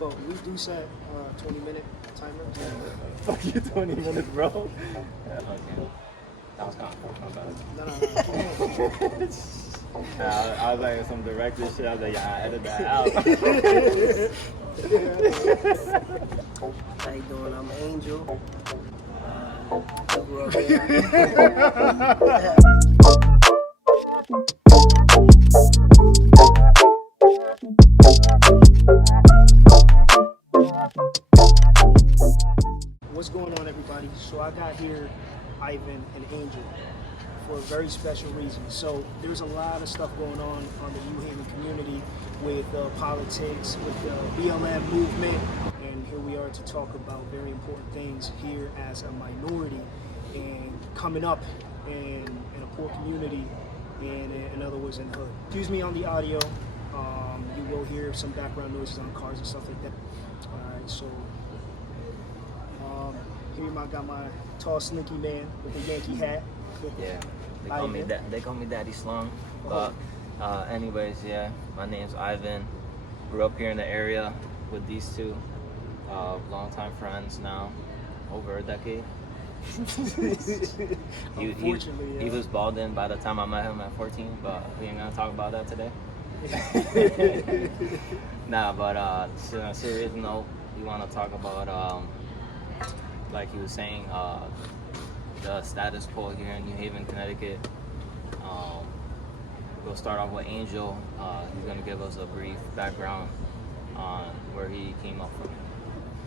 But we do set 20-minute timer. Fuck you, 20 minutes, bro. Yeah, okay. That was kind of my bad. No. I was like some director shit. I was like, yeah, I edit that out. How you doing? I'm Angel. I grew up here. What's going on, everybody? So I got here Ivan and Angel for a very special reason. So there's a lot of stuff going on the New Haven community with politics, with the BLM movement, and here we are to talk about very important things here as a minority and coming up in a poor community, and in other words, in the hood. Excuse me on the audio. You will hear some background noises on cars and stuff like that. All right, so here I got my tall, slinky man with the Yankee hat. Yeah, they call me Daddy Slum. But anyways, yeah, my name's Ivan. Grew up here in the area with these two longtime friends now, over a decade. He was balding by the time I met him at 14, but we ain't gonna talk about that today. Nah, but on a serious note, we want to talk about like he was saying, the status quo here in New Haven, Connecticut. We'll start off with Angel. He's going to give us a brief background on where he came up from.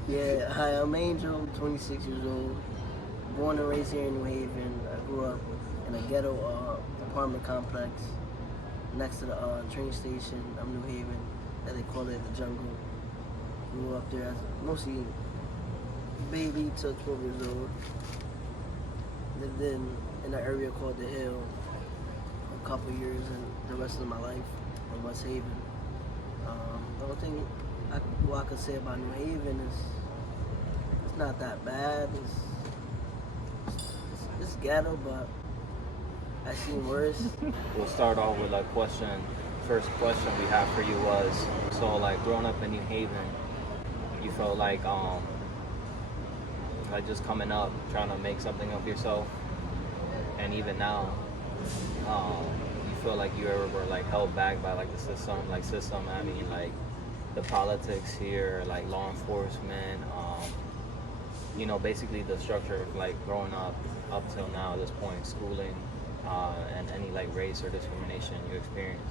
Yeah, hi, I'm Angel. I'm 26 years old. Born and raised here in New Haven. I grew up in a ghetto apartment complex next to the train station of New Haven, that they call it the jungle. Grew up there as mostly baby to 12 years old. Lived in an area called the Hill for a couple years, and the rest of my life in West Haven. The only thing I could say about New Haven is it's not that bad. It's ghetto, but I've seen worse. We'll start off with a question. First question we have for you was, so like growing up in New Haven, you felt like just coming up, trying to make something of yourself, and even now, you feel like you ever were like held back by like the system, I mean like the politics here, like law enforcement, you know, basically the structure of like growing up till now, at this point, schooling, and any like race or discrimination you experience?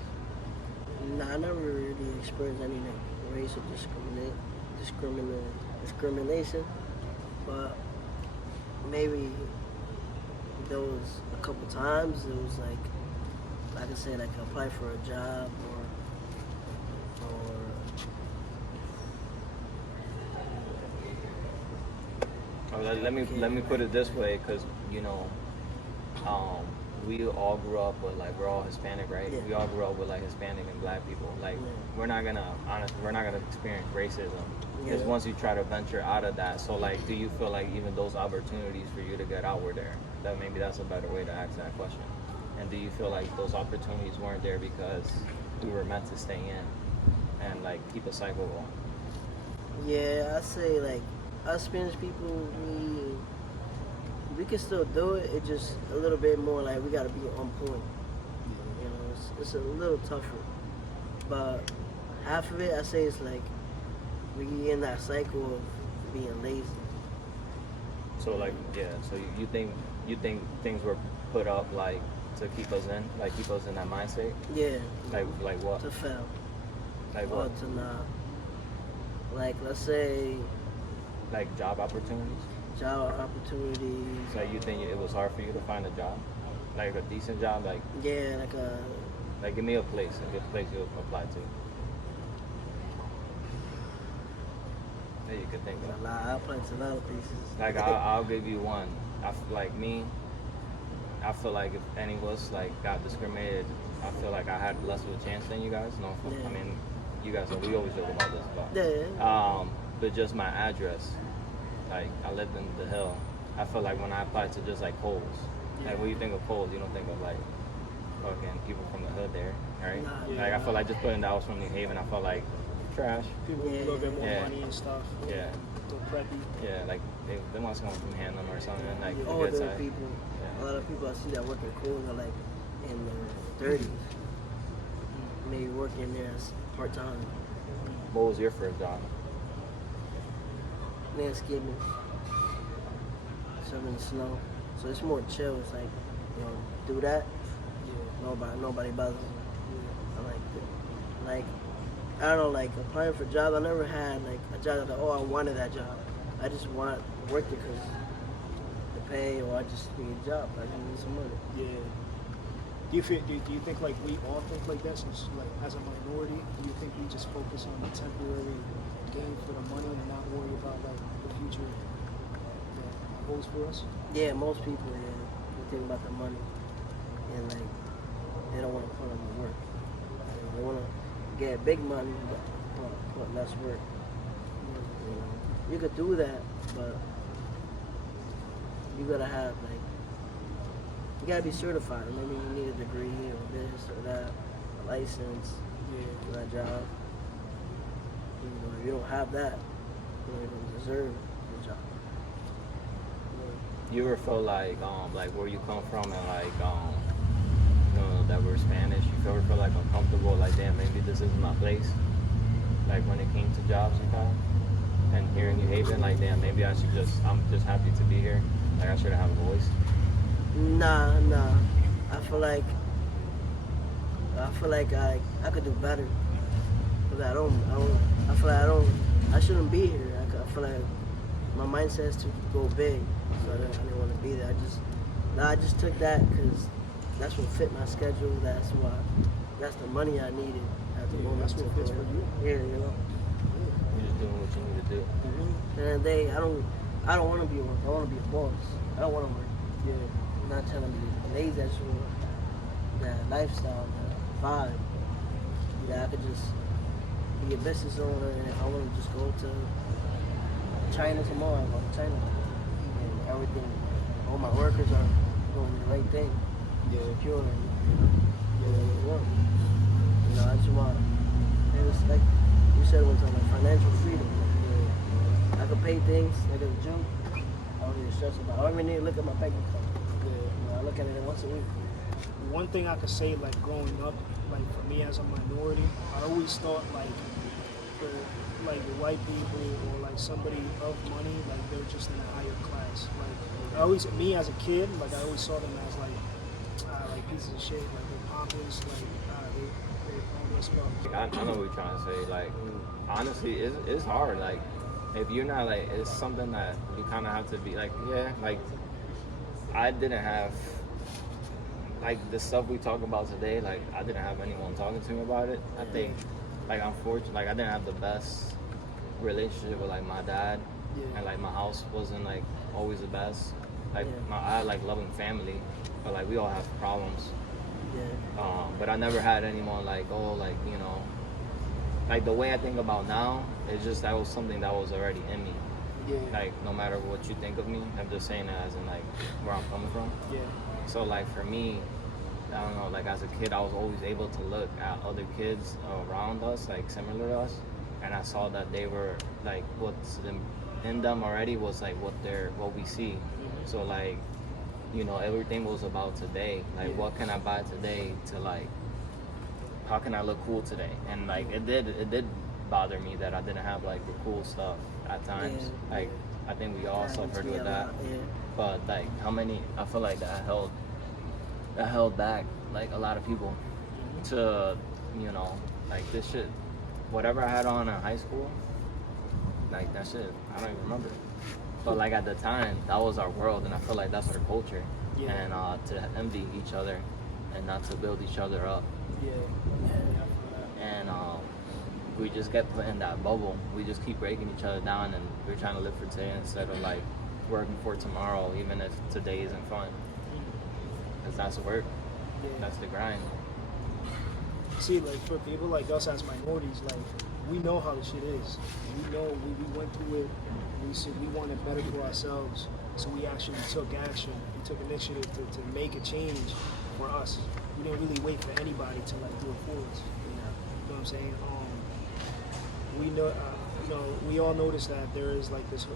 Nah, I never really experienced any like race or discrimination, but maybe there was a couple times it was like I said, I could apply for a job Let me put it this way, because you know, we all grew up with like, we're all Hispanic, right? Yeah. We all grew up with like Hispanic and Black people. Like we're not gonna experience racism because once you try to venture out of that. So like, do you feel like even those opportunities for you to get out were there? That maybe that's a better way to ask that question. And do you feel like those opportunities weren't there because we were meant to stay in and like keep a cycle going? Yeah, I say like us Spanish people, we can still do it. It's just a little bit more like we gotta be on point. You know, it's a little tougher. But half of it, I say, it's like we in that cycle of being lazy. So like, yeah. So you think things were put up like to keep us in that mindset? Yeah. Like what? To fail. Like or what? to not. Like, let's say. Like job opportunities? Job opportunities. So you think it was hard for you to find a job? Like a decent job? Like, yeah, like give me a good place you apply to. That you could think of. I apply to a lot of places. Like I'll give you one. I feel like if any of us like got discriminated, I feel like I had less of a chance than you guys. No, yeah. I mean, you guys, we always joke about this, but yeah. But just my address, like I lived in the Hill. I feel like when I applied to just like Kohl's, like when you think of Kohl's, you don't think of like fucking people from the hood there, right? Nah, like I feel like just putting that I was from New Haven, I felt like trash. People with a little bit more Yeah. money and stuff. Yeah. They're preppy. Yeah, like they want someone from Hanlon or something. Like the Older good side. people. Yeah. A lot of people I see that work in Coles are like in their 30s. Maybe working there as part time. What was your first job? Landscaping. Shoveling snow. So it's more chill. It's like, you know, do that. Yeah. Nobody bothers me. I like it. Like, I don't know, like applying for jobs. I never had like a job that, I wanted that job. I just want to work it because the pay, or I just need a job. I just need some money. Yeah. Do you think like we all think like that? Since like as a minority, do you think we just focus on the temporary gain for the money and not worry about like the future that holds for us? Yeah, most people, they think about the money, and like they don't want to put in the work. They want to get big money, but put less work. You know, you could do that, but you gotta have like, you gotta be certified. Maybe you need a degree or this or that, a license for that job. You know, if you don't have that, you don't deserve the job. You ever feel like where you come from and like you know that we're Spanish? You ever feel like uncomfortable? Like, damn, maybe this isn't my place. Like when it came to jobs and stuff, and hearing you Haven, like, damn, maybe I'm just happy to be here. Like I should have a voice. Nah. I feel like I could do better. Cause I feel like I shouldn't be here. I feel like my mindset is to go big, so I didn't want to be there. I just took that because that's what fit my schedule. That's the money I needed at the moment. That's what fits for you. Yeah, you know. You're just doing what you need to do. At the end of the day, I don't want to be a worker. I want to be a boss. I don't want to work. Yeah. I'm not trying to be lazy. I just want that lifestyle, that vibe. That I could just be a business owner, and if I want to just go to China tomorrow, I go to China. And everything, all my workers are doing the right thing. Yeah. Secure and, work. You know, I just want, and it's like you said one time, like financial freedom. I could pay things like at the gym. I don't need to stress about it. I don't even need to look at my bank account. Yeah. You know, I look at it once a week. One thing I could say, like growing up, like for me as a minority, I always thought like the white people or like somebody of money, like they're just in a higher class. Like me as a kid, like I always saw them as like pieces of shit, like they're pompous, like they all this stuff. I know what you're trying to say. Like, honestly, it's hard. Like, if you're not like, it's something that you kind of have to be like, yeah. Like, I didn't have like the stuff we talk about today. Like, I didn't have anyone talking to me about it. I think, like, unfortunately, like I didn't have the best relationship with like my dad, and like my house wasn't like always the best. Like, I had like loving family, but like we all have problems. But I never had anyone like, you know, like the way I think about now, it's just that was something that was already in me. Yeah. Like, no matter what you think of me, I'm just saying it as in like where I'm coming from. Yeah. So like for me, I don't know, like as a kid, I was always able to look at other kids around us, like similar to us, and I saw that they were like what's in them already was like what we see. So like, you know, everything was about today. Like, what can I buy today to like, how can I look cool today? And like, it did bother me that I didn't have like the cool stuff at times. Like, I think we all suffered with that. But like, I feel like that held back like a lot of people to, you know, like this shit, whatever I had on in high school, like that shit, I don't even remember. But like at the time, that was our world, and I feel like that's our culture. And to envy each other and not to build each other up. And we just get put in that bubble. We just keep breaking each other down, and we're trying to live for today instead of like working for tomorrow, even if today isn't fun. Because that's work. That's the grind. See, like for people like us as minorities, like we know how the shit is. We know we went through it. We said we wanted better for ourselves, so we actually took action. We took initiative to make a change for us. We didn't really wait for anybody to like do it for us. You know what I'm saying? we know, we all notice that there is like this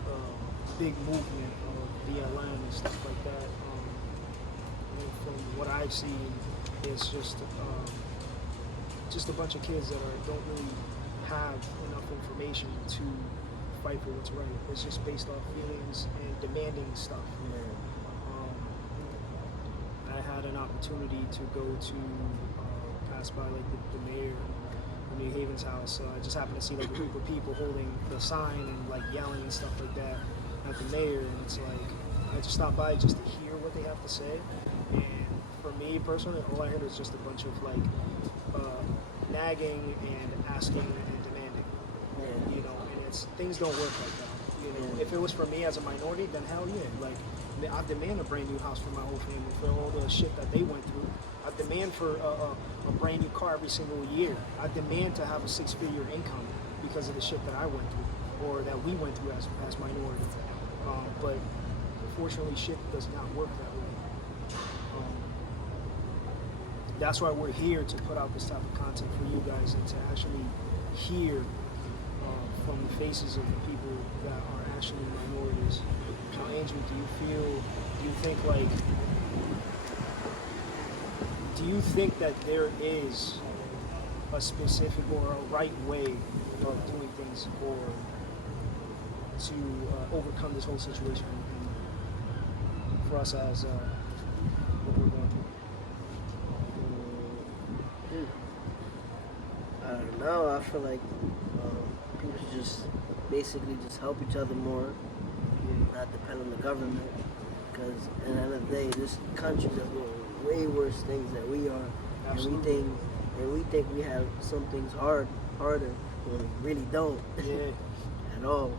big movement of BLM and stuff like that. From what I've seen, it's just a bunch of kids that don't really have enough information to fight for what's right. It's just based off feelings and demanding stuff. I had an opportunity to go to pass by like the mayor of New Haven's house. I just happened to see like a group of people holding the sign and like yelling and stuff like that at the mayor, and it's like I just stopped by just to hear what they have to say. And for me personally, all I heard was just a bunch of like nagging and asking and demanding. And, and things don't work like that. If it was for me as a minority, then hell yeah. Like I demand a brand new house for my whole family for all the shit that they went through. I demand for a brand new car every single year. I demand to have a 6-figure income because of the shit that I went through or that we went through as minorities. But unfortunately, shit does not work that way. That's why we're here to put out this type of content for you guys and to actually hear from the faces of the people that are actually minorities. Now, Angel, do you think that there is a specific or a right way of doing things or to overcome this whole situation and for us as what we're going through? I don't know. I feel like people should just basically just help each other more, not depend on the government. Because at the end of the day, this country is doing way worse things than we are, Absolutely. and we think we have some things harder when we really don't at all.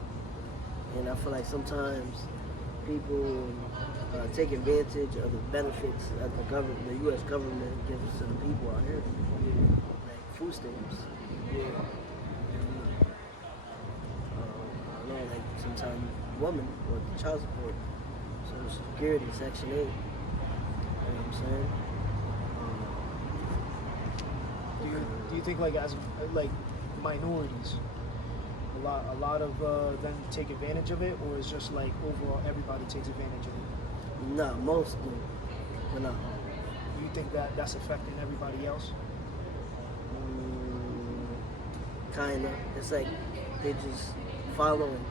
And I feel like sometimes people take advantage of the benefits that the U.S. government gives to the people out here, like food stamps. I know, like sometimes women or child support, Social Security, Section 8. You know what I'm saying? Do you think like as like minorities, a lot of them take advantage of it, or is just like overall everybody takes advantage of it? No, most do, but not all. Do you think that that's affecting everybody else? Kinda. It's like they just following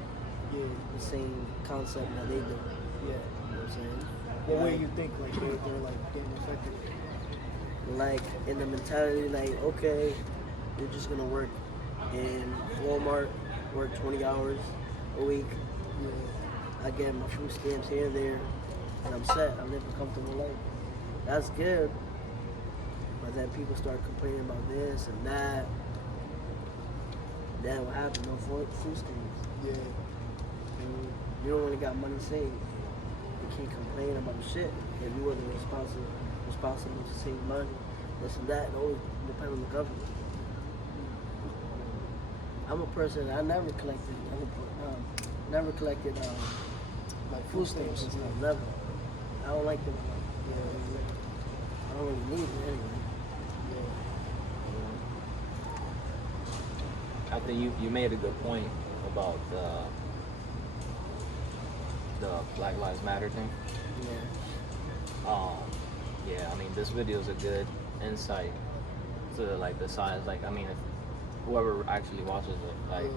Yeah, the same concept that they do. yeah. You know what I'm saying? What way you think like they're like getting affected? Like in the mentality, like okay, you're just gonna work in Walmart, work 20 hours a week. Yeah, I get my food stamps here and there, and I'm set. I live a comfortable life. That's good. But then people start complaining about this and that. Then what happens? No food stamps. yeah. And you don't really got money saved. You can't complain about shit if you wasn't responsible to save money. This and that. It always depends on the government. I'm a person. I never collected Like food stamps and stuff. Never. I don't like them. I don't really need it anyway. I think you made a good point about the Black Lives Matter thing. Yeah. Yeah, I mean, this video is a good insight to like the size. Like, I mean, if whoever actually watches it, like,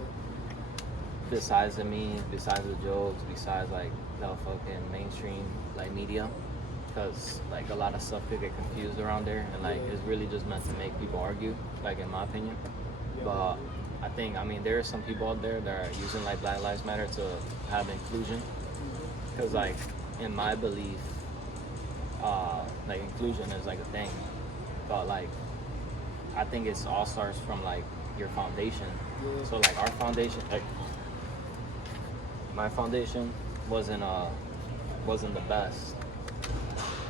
besides the memes, besides the jokes, besides like the fucking mainstream like media, because like a lot of stuff could get confused around there, and like it's really just meant to make people argue, like in my opinion. But I think, I mean, there are some people out there that are using like Black Lives Matter to have inclusion, because like in my belief, like inclusion is like a thing, but like I think it's all starts from like your foundation. So like our foundation, like my foundation wasn't the best,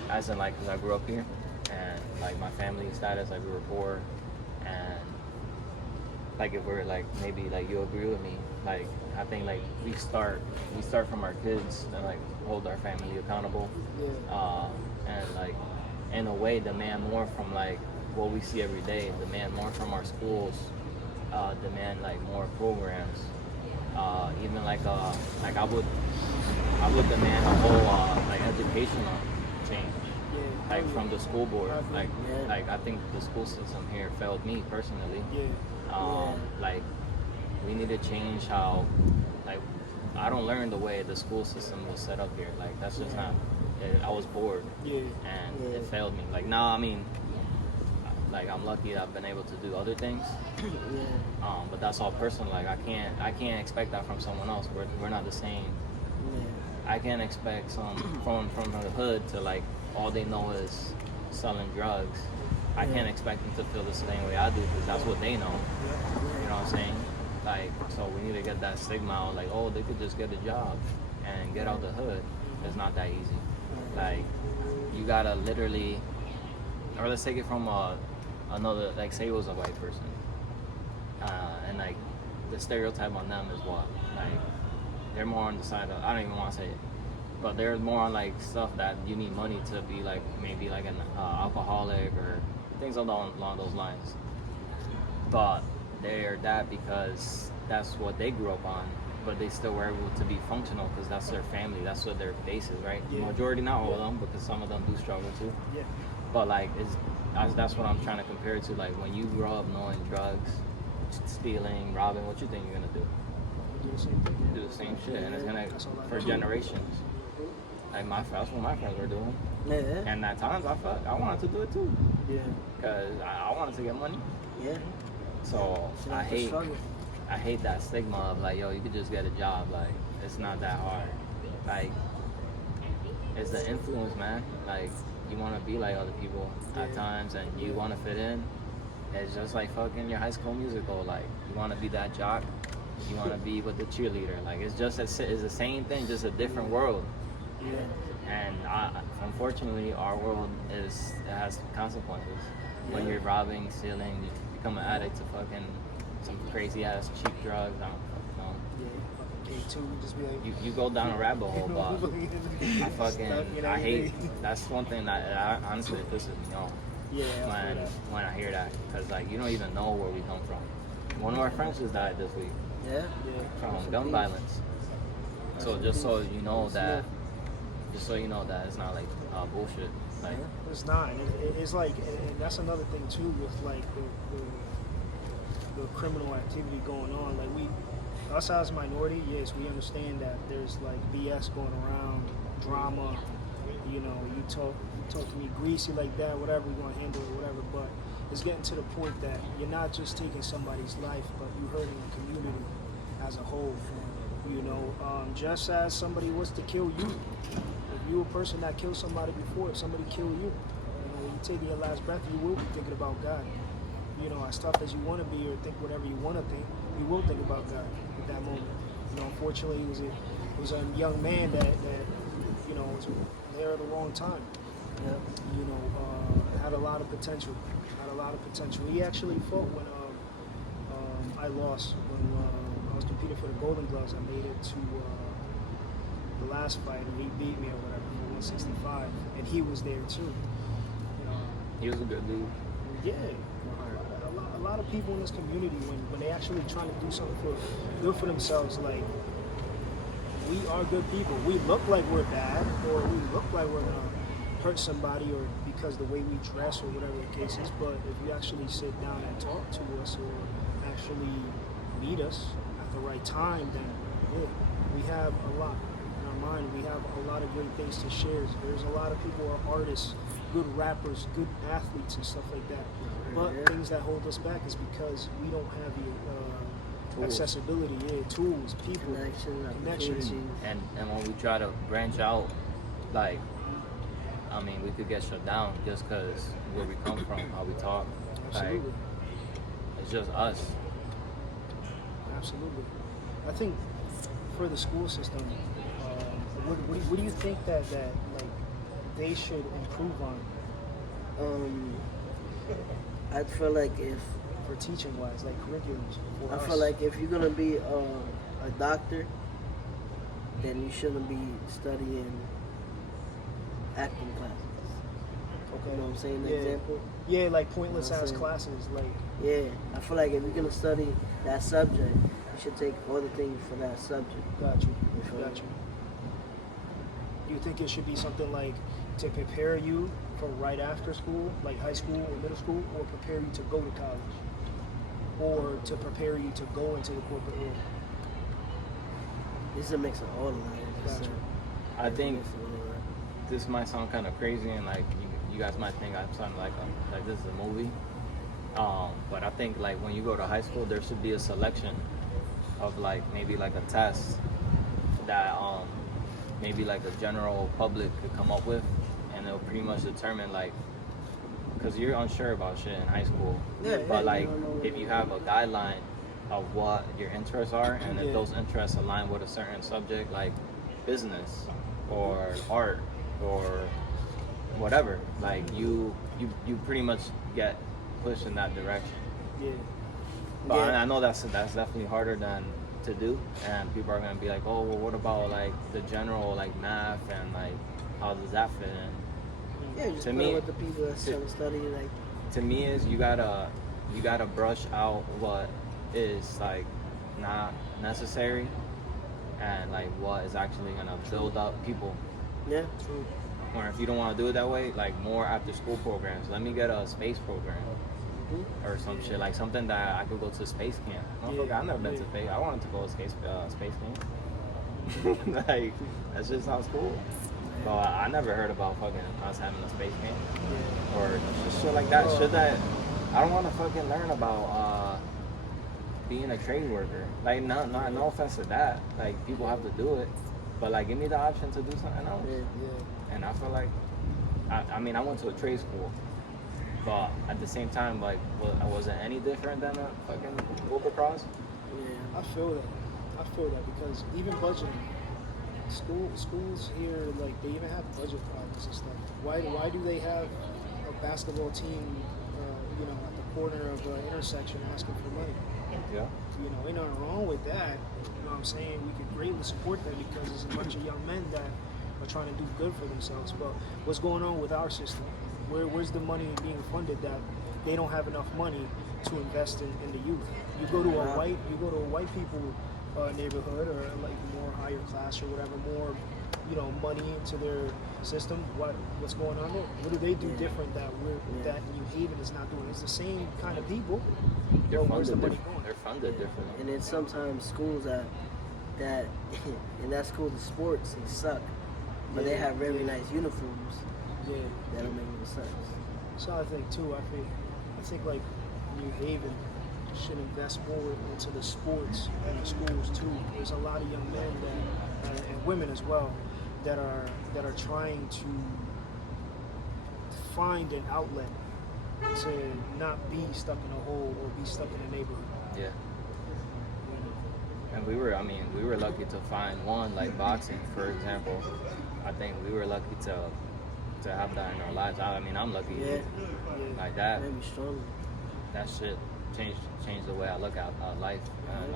as in like, because I grew up here and like my family status, like we were poor, and like if we're like, maybe like you agree with me, like I think like we start from our kids and like hold our family accountable, and like in a way demand more from like what we see every day, demand more from our schools, demand like more programs. Even like I would demand a whole like educational change, Yeah. like Oh, from yeah. the school board. I agree. Like I think the school system here failed me personally. Yeah. Like we need to change how, like, I don't learn the way the school system was set up here. Like that's just not. I was bored Yeah. and it Yeah. failed me. Like now, I mean, like I'm lucky that I've been able to do other things. Yeah. But that's all personal. Like I can't expect that from someone else. We're not the same. Yeah. I can't expect some from the hood to like all they know is selling drugs. I Yeah. can't expect them to feel the same way I do because that's what they know. You know what I'm saying? Like, so we need to get that stigma out. Like, oh, they could just get a job and get out the hood. It's not that easy. Like, you gotta literally, or let's take it from another, like, say it was a white person, and like the stereotype on them is what, like, they're more on the side of, I don't even want to say it, but they're more on like stuff that you need money to be like maybe like an alcoholic or things along those lines. But they're that because that's what they grew up on, but they still were able to be functional because that's their family, that's what their base is, right? Yeah. Majority, not all of them, because some of them do struggle too. Yeah. But like, that's what I'm trying to compare it to. Like when you grow up knowing drugs, stealing, robbing, what you think you're gonna do? Do the same thing. Do the same shit, and it's gonna That's all I for know. generations. Like that's what my friends were doing, Yeah. and at times I wanted to do it too, Yeah. cause I wanted to get money. Yeah. So Should I have to hate struggle. that stigma of like, yo, you could just get a job. Like it's not that hard. Like it's the influence, man. Like you want to be like other people at times, and you want to fit in. It's just like fucking your High School Musical. Like you want to be that jock. You want to be with the cheerleader. Like it's the same thing, just a different world. Yeah. And unfortunately, our world has consequences. When you're robbing, stealing, you become an addict to fucking some crazy ass cheap drugs. I don't know. Yeah. K2, just be like. You go down a rabbit hole, but I fucking You know, I hate. That's one thing that honestly pisses me off Yeah. I feel that. when I hear that, because like you don't even know where we come from. One of our friends just died this week Yeah. Yeah. from gun violence. So just so you know that, it's not like bullshit. Like It's not. It's like, and that's another thing too with like the criminal activity going on. Like us as a minority, yes, we understand that there's like BS going around, drama. You know, you talk to me greasy like that, whatever, we're gonna handle it, whatever. But it's getting to the point that you're not just taking somebody's life, but you're hurting the community as a whole. You know, just as somebody was to kill you. If you're a person that killed somebody before, if somebody killed you, when you're taking your last breath, you will be thinking about God. You know, as tough as you want to be or think whatever you want to think, you will think about God at that moment. You know, unfortunately, it was a young man that you know, was there at the wrong time. Yeah. You know, had a lot of potential. He actually fought when I lost, when I was competing for the Golden Gloves. I made it to the last fight, and he beat me or whatever for 165, and he was there too. You know, he was a good dude. yeah, a lot of people in this community, when they actually trying to do something good for themselves, like, we are good people. We look like we're bad, or we look like we're gonna hurt somebody, or because the way we dress, or whatever the case is. But if you actually sit down and talk to us, or actually meet us at the right time, then yeah, we have a lot in our mind. We have a lot of great things to share. There's a lot of people who are artists, good rappers, good athletes, and stuff like that. But things that hold us back is because we don't have the accessibility, tools, people, connections. And when we try to branch out, like, I mean, we could get shut down just because where we come from, how we talk. Absolutely. Like, it's just us. Absolutely. I think for the school system, what do you think that like they should improve on I feel like if for teaching wise, like curriculums? For I us? feel like if you're gonna be a doctor, then you shouldn't be studying acting classes. Okay. You know what I'm saying? Yeah. Example. Yeah, like pointless You know what ass I'm classes. Like, Yeah, I feel like if you're gonna study that subject, you should take all the things for that subject. got you, You feel got me? you. Do you think it should be something like to prepare you for right after school, like high school or middle school, or prepare you to go to college, or to prepare you to go into the corporate world? It's a mix of all of that. Gotcha. I think Mix of all of that. this might sound kind of crazy, and like you guys might think I'm sounding like this is a movie. But I think like when you go to high school, there should be a selection of like maybe like a test that maybe like a general public could come up with, and it'll pretty much determine like, because you're unsure about shit in high school, Yeah, but you like don't know if you have a guideline of what your interests are, and if Yeah. those interests align with a certain subject like business or art or whatever, like you pretty much get pushed in that direction. Yeah. But Yeah. I know that's definitely harder than to do, and people are gonna be like, oh, well, what about like the general like math and like how does that fit in? Yeah, just To put me- it with the people that's trying to study. Like, To me, is you gotta brush out what is like not necessary, and like what is actually gonna build up people. yeah, True. Or if you don't want to do it that way, like more after school programs. Let me get a space program Mhm. or some shit, like something that I could go to space camp. Motherfucker, I've never been to space. I wanted to go to space camp. Like that shit sounds cool. But I never heard about fucking us having a space camp or just shit like that. Shit that I don't want to fucking learn about being a trade worker. Like no offense to that. Like people have to do it, but like give me the option to do something else. yeah. Yeah. And I feel like, I mean, I went to a trade school, but at the same time, like, was it any different than a fucking Ubercross? Yeah. I feel that. I feel that because even budgeting, schools here, like they even have budget problems and stuff. Why do they have a basketball team, at the corner of an intersection asking for money? Yeah. Ain't nothing wrong with that. You know what I'm saying? We could greatly support that because there's a bunch of young men that are trying to do good for themselves. But what's going on with our system? Where's the money being funded that they don't have enough money to invest in the youth? You go to a white people neighborhood or like more higher class or whatever, more money into their system. What's going on there? What do they do different that New Haven is not doing? It's the same kind of people. They're But where's the funded. money going? They're funded differently. And then sometimes schools that in that school the sports they suck, but they have very nice uniforms. Yeah. That don't make no sense. So I think too. I think like New Haven should invest more into the sports and the schools too. There's a lot of young men that, and women as well, that are trying to find an outlet to not be stuck in a hole or be stuck in a neighborhood. Yeah. And we were lucky to find one, like boxing, for example. I think we were lucky to have that in our lives. I mean, I'm lucky. Yeah. Like that. Maybe stronger. That shit changed the way I look at life. And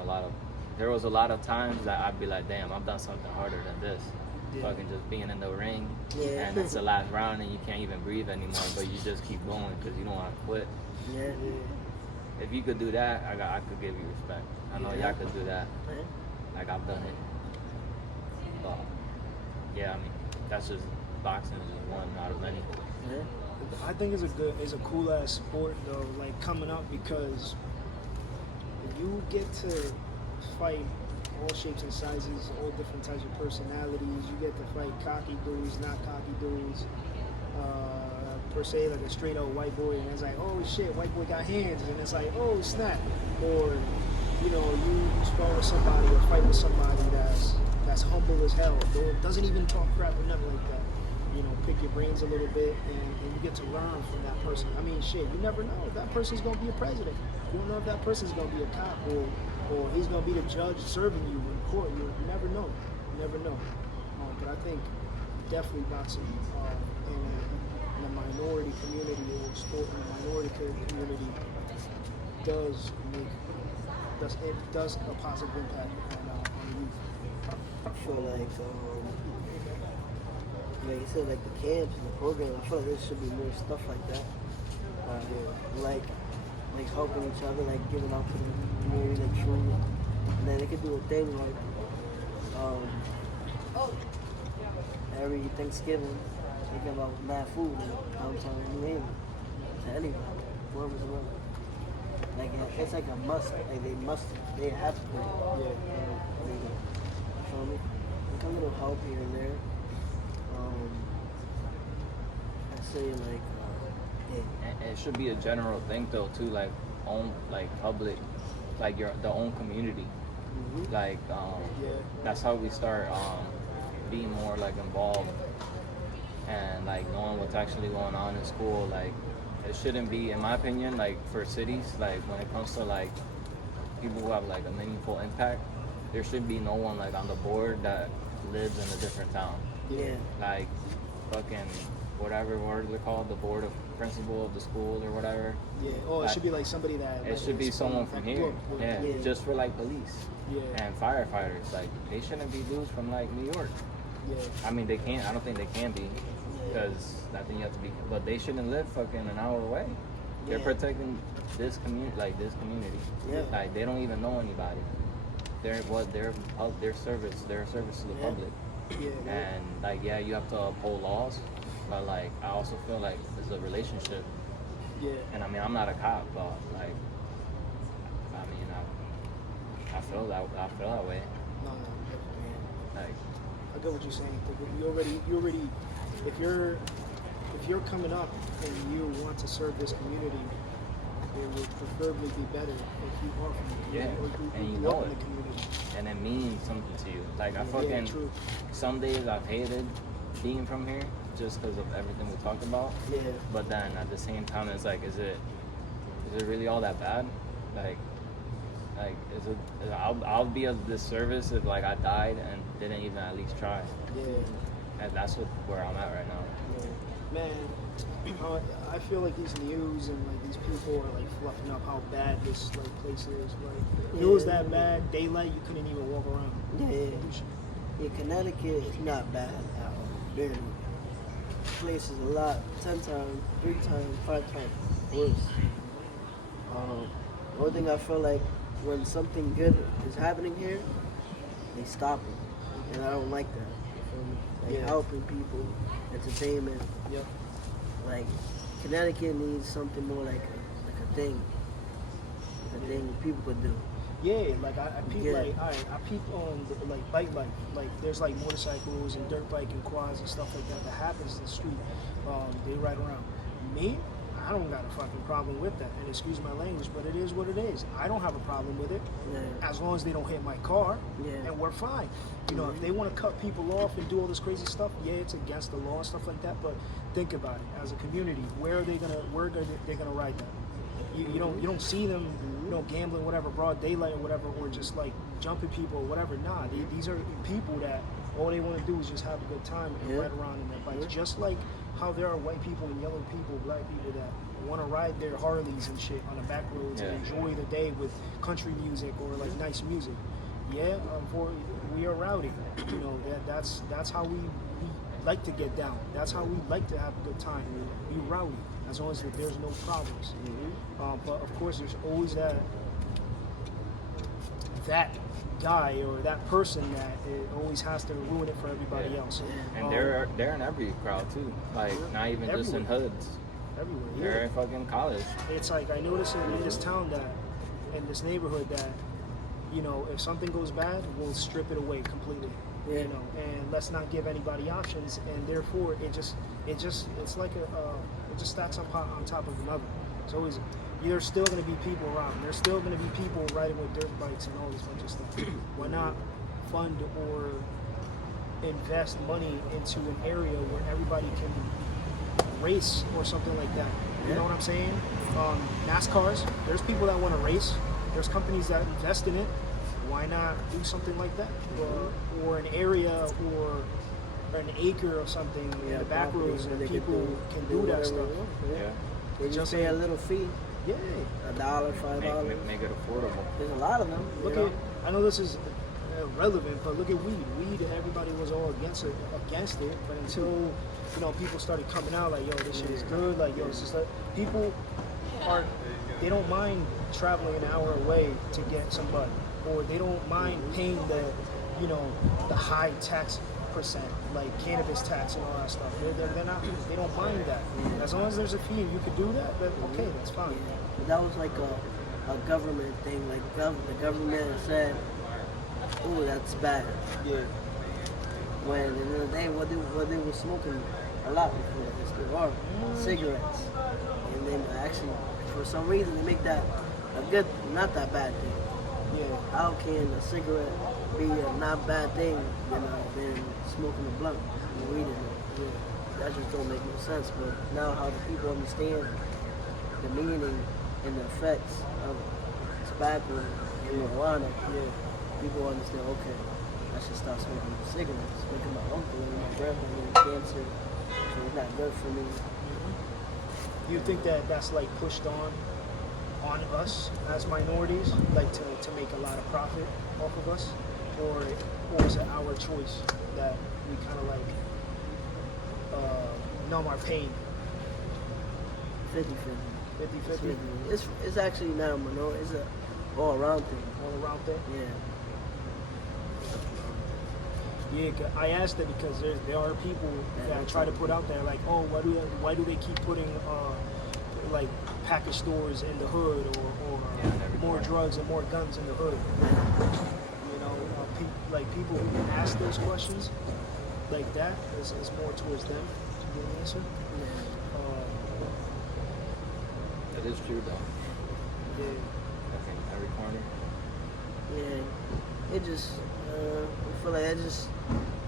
there was a lot of times that I'd be like, damn, I've done something harder than this. Yeah. Fucking just being in the ring, Yeah. and it's the last round, and you can't even breathe anymore, but you just keep going because you don't want to quit. Yeah. If you could do that, I could give you respect. I know Yeah. y'all could do that. Yeah. Like I've done it. But yeah, I mean, that's just boxing is just one out of many. Yeah. I think it's a cool ass sport though, like coming up, because you get to fight all shapes and sizes, all different types of personalities. You get to fight cocky dudes, not cocky dudes. Per se, like a straight up white boy, and it's like, oh shit, white boy got hands, and it's like, oh snap. Or you spar with somebody or fight with somebody that's humble as hell, doesn't even talk crap or nothing like that. Pick your brains a little bit, and you get to learn from that person. I mean, shit, you never know if that person's gonna be a president. You don't know if that person's gonna be a cop or he's gonna be the judge serving you in court. You never know. You never know. But I think definitely boxing in the minority community or sport in the minority community does a positive impact on the youth. I feel like you said, like the camps and the program. I feel like there should be more stuff like that. like helping each other, like giving out to the community, like food. And then they could do a thing like every Thanksgiving they give out mad food in downtown New Haven to anybody, whoever's around. Like it's like a must. Like they have to. Feel me? Like a little help here and there. I say like, And it should be a general thing though too, like own like public, like the own community. Like that's how we start being more like involved and like knowing what's actually going on in school. Like it shouldn't be, in my opinion, like for cities, like when it comes to like people who have like a meaningful impact, there should be no one like on the board that lives in a different town. yeah, Like fucking whatever word they're called, the board of principal of the school or whatever. Yeah. Oh, it Like, should be like somebody that. It should be someone from here. Yeah. Yeah. Just for like police Yeah. and firefighters. Like they shouldn't be dudes from like New York. Yeah. I mean they can't. I don't think they can be because I think you have to be. But they shouldn't live fucking an hour away. They're Yeah. protecting this community, like this community. Yeah. Like they don't even know anybody. They're service. They're a service to the Yeah. public. Yeah. And like yeah, you have to uphold laws, but like I also feel like it's a relationship. Yeah. And I mean I'm not a cop, but like I mean I feel that way. No, definitely. Like I get what you're saying. You already, if you're coming up and you want to serve this community, it would preferably be better if you are from the community or and you grew up know in it. the community. and it means something to you. Like I Yeah, fucking true. some days I've hated being from here just because of everything we talked about. yeah. But then at the same time, it's like, is it really all that bad? Like is it? I'll be a disservice if like I died and didn't even at least try. Yeah. And that's where I'm at right now. Man, I feel like these news and like these people are like fluffing up how bad this like place is. Like it was that bad. Daylight, you couldn't even walk around. Yeah, Connecticut is not bad at all. Barely. This place is a lot, 10 times, 3 times, 5 times worse. The only thing I feel like when something good is happening here, they stop it. And I don't like that. You feel me? Like Yeah. helping people, entertainment. Yep. Like Connecticut needs something more like a thing. A thing people could do. Yeah, like I peep Yeah. like I peep on the, like bike life. Like there's like motorcycles and dirt bike and quads and stuff like that happens in the street. They ride around. Me, I don't got a fucking problem with that. And excuse my language, but it is what it is. I don't have a problem with it Yeah. as long as they don't hit my car, Yeah. and we're fine. You know, if they want to cut people off and do all this crazy stuff, yeah, it's against the law and stuff like that. But think about it, as a community, where are they gonna ride that? You don't see them, gambling, whatever, broad daylight or whatever, or just like jumping people or whatever. Nah, these are people that all they want to do is just have a good time and ride around in their bikes. Just like how there are white people and yellow people, black people that want to ride their Harleys and shit on the back roads and enjoy the day with country music or like nice music. Yeah, we are rowdy. That's how we like to get down. That's how we like to have a good time. Be rowdy, as long as there's no problems. But of course, there's always that guy or that person that it always has to ruin it for everybody else. And they're in every crowd too. Like not even just in hoods. Everywhere. They're in fucking college. It's like I notice in this town that, in this neighborhood that, if something goes bad, we'll strip it away completely. Yeah. And let's not give anybody options, and therefore it just stacks up on top of another. It's always, there's still going to be people around. There's still going to be people riding with dirt bikes and all this bunch of stuff. Why not fund or invest money into an area where everybody can race or something like that? You know what I'm saying? NASCARs, there's people that want to race. There's companies that invest in it. Why not do something like that? Or an area or an acre or something in the back roads that people can do that stuff. Yeah. They just pay a little fee. Yeah. $1, $5. Make it affordable. There's a lot of them. I know this is irrelevant, but look at weed. Everybody was all against it, but until people started coming out like, yo, this shit is good. Like, yo, it's just like people they don't mind traveling an hour away to get some bud, or they don't mind paying the, you know, the high tax percent, like cannabis tax and all that stuff. They're not, they don't mind that. As long as there's a fee and you could do that, then okay, that's fine. But that was like a government thing. Like the government said, "Oh, that's bad." Yeah. When at the end of the day, what they were smoking a lot before this, they are cigarettes, and then actually, for some reason, they make that a good, not that bad thing. Yeah. How can a cigarette be a not bad thing than smoking a blunt and weed in it? Yeah. That just don't make no sense. But now how the people understand the meaning and the effects of tobacco and marijuana, Yeah. people understand, okay, I should stop smoking cigarettes. Look at my uncle and my grandpa getting cancer, so it's not good for me. Do you think that that's like pushed on us as minorities, like to make a lot of profit off of us, or is it our choice that we kind of like numb our pain? 50-50. 50-50? It's actually not a minority, it's a all around thing. All around thing? Yeah. Yeah, I asked it because there are people that try to put out there like, oh, why do they keep putting like package stores in the hood, or more drugs and more guns in the hood? You know, people who ask those questions like that is more towards them to get an answer. It is true though. Yeah. I think every corner. Yeah, it just, I feel like it just,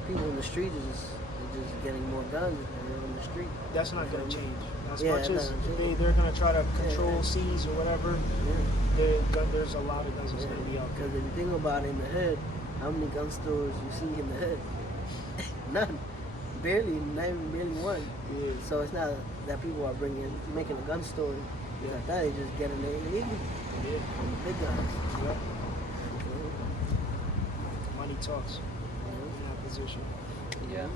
people in the street they're just getting more guns and they're on the street. That's not going to change. As Yeah, much as no, they're going to try to control yeah. seas or whatever, there's a lot of guns that's going to be out there. Because if you think about it in the hood, how many gun stores you see in the hood? None. Not even barely one. Yeah. So it's not that people are making a gun store. I thought they just getting it illegal. Yeah. Big guns. Yep. Money talks in that position. Yeah.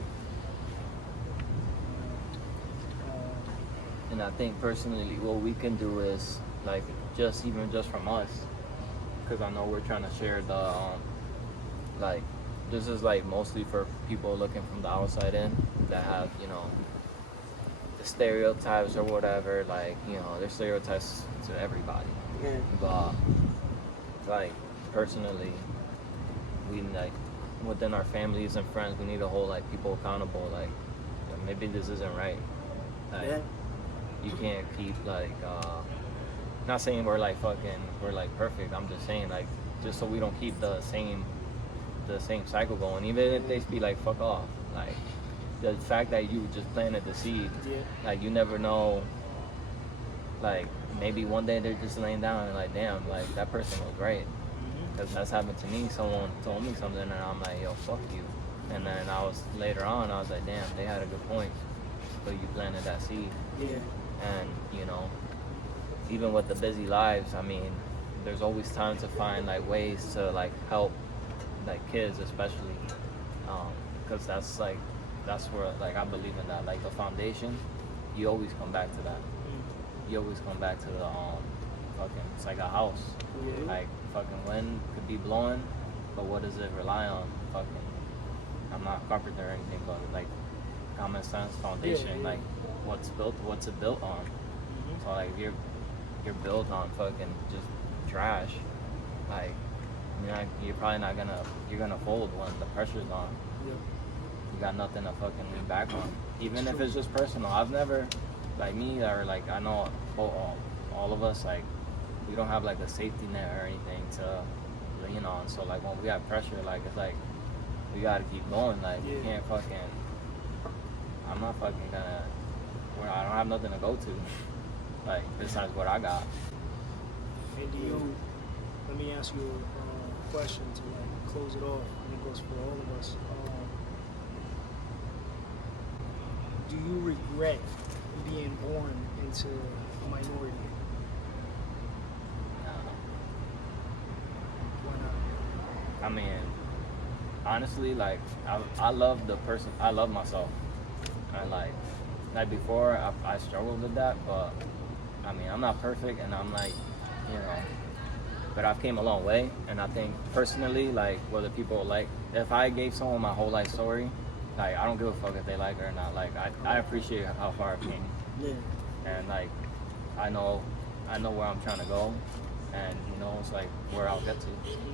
And I think personally, what we can do is like just from us, because I know we're trying to share the like this is like mostly for people looking from the outside in that have, you know, the stereotypes or whatever. Like, you know, there's stereotypes to everybody. Yeah. But like personally, we like within our families and friends, we need to hold like people accountable. Like, maybe this isn't right. Like, Yeah. you can't keep like not saying we're like perfect. I'm just saying like just so we don't keep the same cycle going. Even if they be like fuck off. Like the fact that you just planted the seed. Yeah. Like you never know. Like maybe one day they're just laying down and like damn, like that person was right. Because that's happened to me. Someone told me something and I'm like, yo, fuck you. And then later on I was like, damn, they had a good point. So you planted that seed. Yeah. And you know, even with the busy lives, I mean, there's always time to find like ways to like help like kids, especially because that's where like I believe in that, like the foundation. You always come back to that. You always come back to the fucking, it's like a house. Yeah. Like fucking wind could be blowing, but what does it rely on? Fucking, I'm not a carpenter or anything, but like common sense foundation. Yeah. Like what's it built on? So like if you're built on fucking just trash, like you're probably not you're gonna fold when the pressure's on. Yeah. You got nothing to fucking lean back on. Even if it's just personal. I've never, like me, or like I know all of us, like we don't have like a safety net or anything to lean on. So like when we have pressure, like it's like we gotta keep going. Like you can't fucking. I'm not fucking gonna. I don't have nothing to go to. Like besides what I got. And let me ask you a question to like close it off, and it goes for all of us. Do you regret being born into a minority? Why not? I mean, honestly, like I love the person. I love myself. And like before, I struggled with that, but I mean, I'm not perfect, and I'm like, you know, but I've came a long way, and I think personally, like, whether people like, if I gave someone my whole life story, like, I don't give a fuck if they like it or not. Like, I appreciate how far I've came, Yeah. and like, I know where I'm trying to go, and you know, it's like where I'll get to.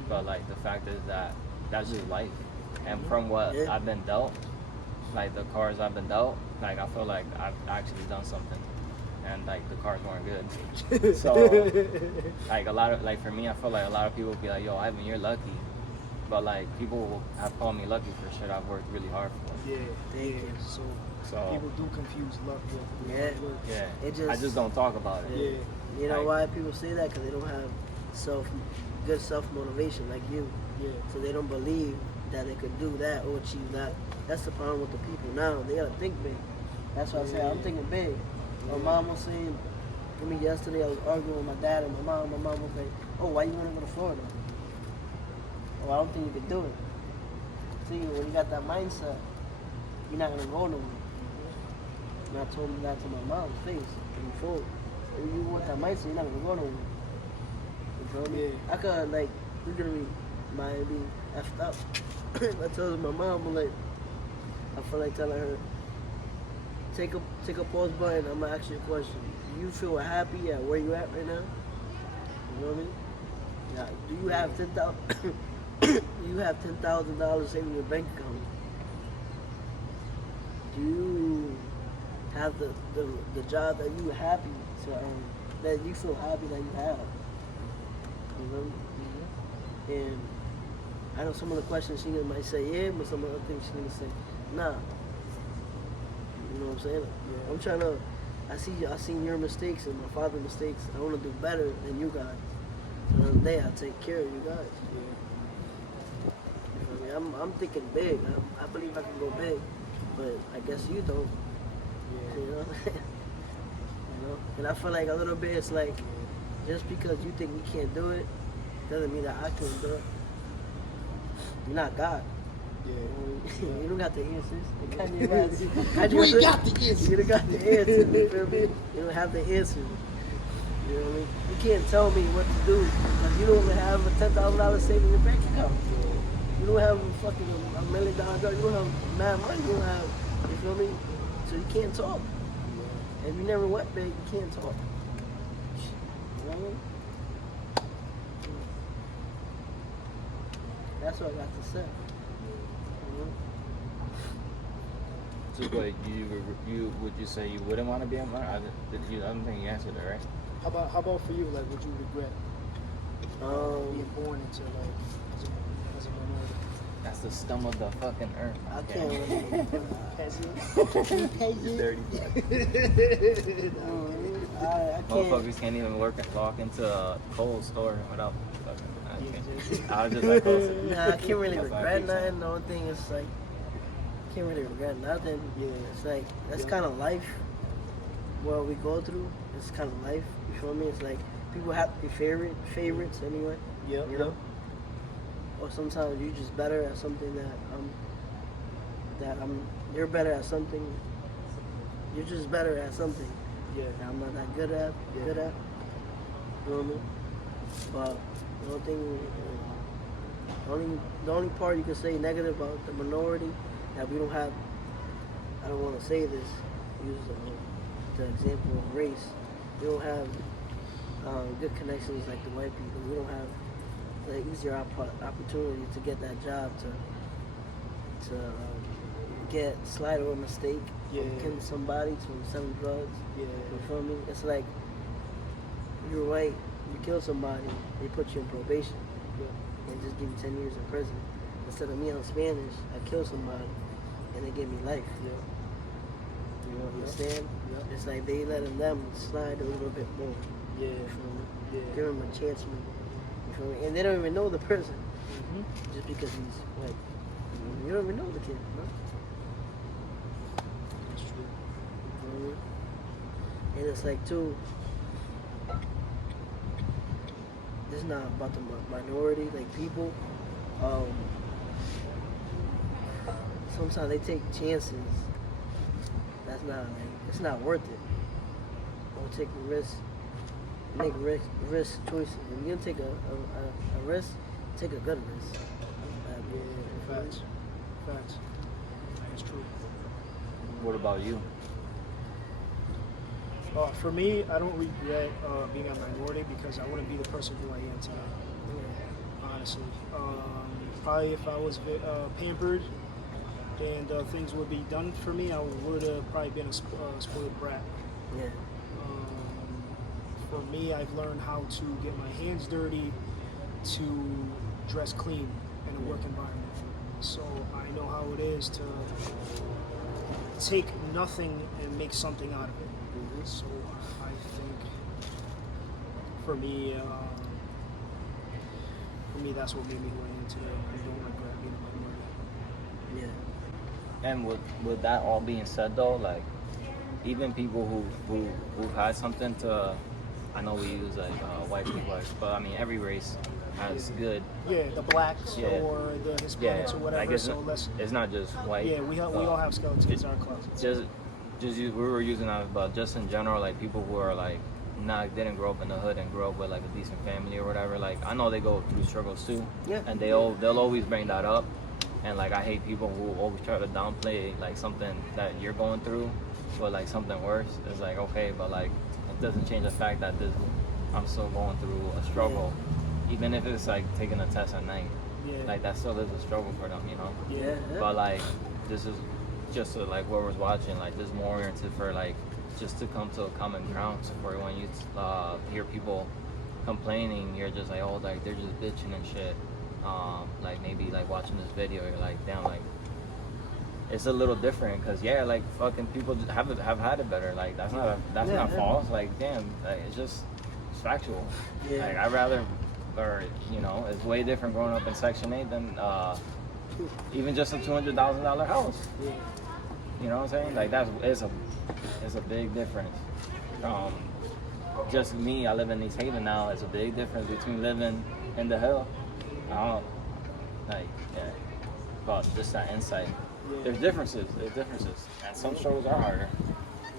But like, the fact is that that's just life, and from what Yeah. I've been dealt, like the cards I've been dealt, like I feel like I've actually done something, and like the cards weren't good. So like a lot of, like for me, I feel like a lot of people be like, yo, Ivan, you're lucky, but like people have called me lucky for shit I've worked really hard for. Yeah, Thank yeah. you. So people do confuse luck with Yeah. hard work. Yeah, I just don't talk about it. Yeah, You know Like- why people say that? Because they don't have good self motivation like you. yeah. So they don't believe that they could do that or achieve that. That's the problem with the people now. They gotta think big. That's why I say I'm thinking big. My mom was saying to me yesterday, I was arguing with my dad and my mom. My mom was like, "Oh, why you wanna go to Florida?" Oh, I don't think you could do it. See, when you got that mindset, you're not gonna go nowhere. And I told that to my mom's face before. If you want that mindset, you're not gonna go nowhere. You feel me? Yeah. I could like literally might be effed up. I told my mom, I'm like, I feel like telling her, take a pause button. I'm gonna ask you a question. Do you feel happy at where you at right now? You know what I mean? Yeah. Do you have $10,000 saved in your bank account? Do you have the job that you happy to that you feel happy that you have? You know? And I know some of the questions she might say yeah, but some of the things she's gonna say nah. You know what I'm saying? Yeah. I'm trying to. I seen your mistakes and my father's mistakes. I want to do better than you guys. So the other day I take care of you guys. Yeah. You know what I mean? I'm thinking big. I believe I can go big, but I guess you don't. Yeah. You know? You know? And I feel like a little bit. It's like just because you think you can't do it doesn't mean that I can't do it. You're not God. Yeah. You don't got the answers. You got You the answers. You don't got the answers. You feel me? You don't have the answers. You know what I mean? You can't tell me what to do because you don't even have a $10,000 saved in your bank account. You don't have a fucking $1 million job. You don't have mad money. You don't have. You feel me? So you can't talk. If you never went big, you can't talk. You know what I mean? That's what I got to say. So what you would you say you wouldn't want to be a minority? I don't think you answered it right. How about for you? Like, would you regret being born into like as a minority? That's the scum of the fucking earth. I can't really. You dirty fuck. I can't. Motherfuckers can't even walk into a Kohl's store without fucking. I was just like, Nah, I can't really That's why I regret keep saying. nothing. The only thing is like, can't really regret nothing. Yeah. It's like that's kind of life. What we go through, it's kind of life. You feel me? It's like people have to be favorites anyway. Yeah. You know. Or sometimes you're just better at something you're better at something. You're just better at something Yeah. that I'm not that good at. Yeah. Good at. You know what I mean? But the only thing, the only part you can say negative about the minority that we don't have. I don't want to say this. Use the example of race. We don't have good connections like the white people. We don't have the easier opportunity to get that job to get slide over a mistake, Yeah. from killing somebody to selling drugs. Yeah. You feel me? It's like you're white, you kill somebody, they put you in probation and just give you 10 years in prison. Instead of me, I'm Spanish, I kill somebody and they give me life. Yeah. You know what I'm understand? Yeah. It's like they letting them slide a little bit more. Yeah. You feel me? Yeah. Give them a chance more. You feel me? And they don't even know the person Mm-hmm. just because he's white. You don't even know the kid, no? That's true. You feel me? And it's like too, this is not about the minority, like people. Sometimes they take chances. That's not like, it's not worth it. Don't take a risk make risk choices. If you're gonna take a risk, take a good risk. Yeah, facts. That's true. What about you? For me, I don't regret being a minority because I wouldn't be the person who I am today. Honestly, probably if I was pampered and things would be done for me, I would have probably been a spoiled brat. Yeah. For me, I've learned how to get my hands dirty, to dress clean in a work environment. So I know how it is to take nothing and make something out of it. So I think for me, that's what made me who I am today. I don't regret being a minority. Yeah. And with that all being said though, like even people who've had something to, I know we use like white people, but I mean every race has good. Yeah, the blacks Yeah. or the Hispanics or whatever. Like it's not just white. Yeah, we all have skeletons in our closets. We were using that, but just in general, like people who are like didn't grow up in the hood and grow up with like a decent family or whatever. Like I know they go through struggles too. Yeah. And they'll always bring that up. And like I hate people who always try to downplay like something that you're going through, but like something worse. It's like okay, but like it doesn't change the fact that I'm still going through a struggle, even if it's like taking a test at night. Yeah. Like that still is a struggle for them, you know. Yeah. But like this is just to, like whoever's watching, like this is more oriented for like just to come to a common ground. So for when you hear people complaining, you're just like, oh, like they're just bitching and shit. Like maybe like watching this video, you're like, damn, like it's a little different because like fucking people just have had it better. Like that's not false. Like damn, like, it's factual. Yeah. Like I'd rather, or you know, it's way different growing up in Section 8 than even just a $200,000 house. Yeah. You know what I'm saying? Like it's a big difference. Just me, I live in East Haven now. It's a big difference between living in the hill. But just that insight. Yeah. There's differences, and some struggles are harder.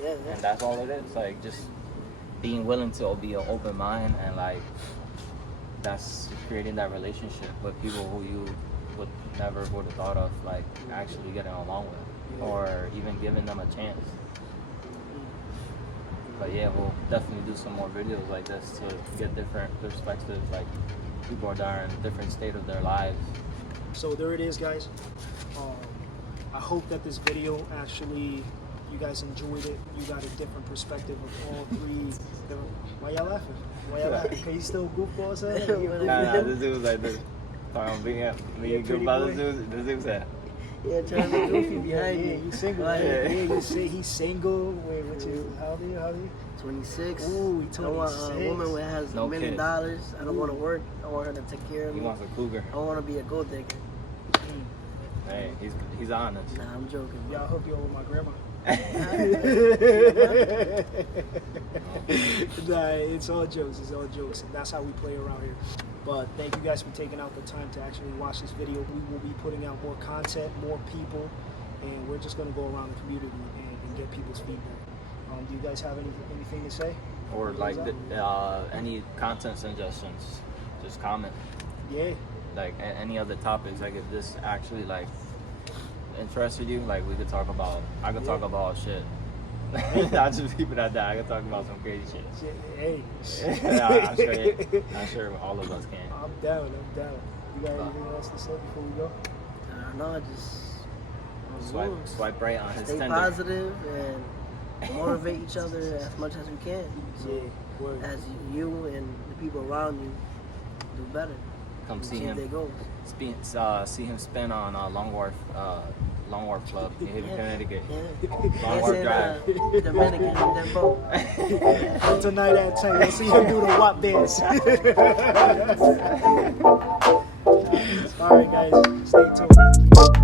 Yeah. And that's all it is. Like just being willing to be an open mind and like that's creating that relationship with people who you never would have thought of like actually getting along with or even giving them a chance. But yeah, we'll definitely do some more videos like this to get different perspectives. Like people are in a different state of their lives. So there it is, guys. I hope that this video actually, you guys enjoyed it. You got a different perspective of all three. Why y'all laughing? Can you still goofballs at it? Nah, this dude was like this. Me good brothers, this dude said. Yeah, trying to be goofy behind Yeah, you. you single. Right. Yeah, you say he's single. Wait, how old are you? 26. Ooh, he I want 26. a woman that has No $1 million. kids. I don't want to work. I want her to take care of He me. wants a cougar. I want to be a gold digger. Hey, he's honest. Nah, I'm joking. Y'all hook you up with my grandma. Nah, it's all jokes. And that's how we play around here. But thank you guys for taking out the time to actually watch this video. We will be putting out more content, more people, and we're just going to go around the community and get people's feedback. Do you guys have anything to say? Or like any content suggestions, just comment. Yeah. Like any other topics, like if this actually like interested you, like we could talk about. I could talk about shit. Not just keep it at that. I could talk about some crazy shit. Hey. I'm sure all of us can. I'm down. You got anything else to say before we go? No, just Swipe right on his stay Tinder. positive and motivate each other as much as we can. So Yeah. Word. as you and the people around you do better. Come see Achieve him. their goals. See him spin on Long Wharf Club in Connecticut. Yeah. Long Wharf Drive. Dominican, that boat. Tonight at 10, you'll see him do the WAP dance. All right, guys, stay tuned.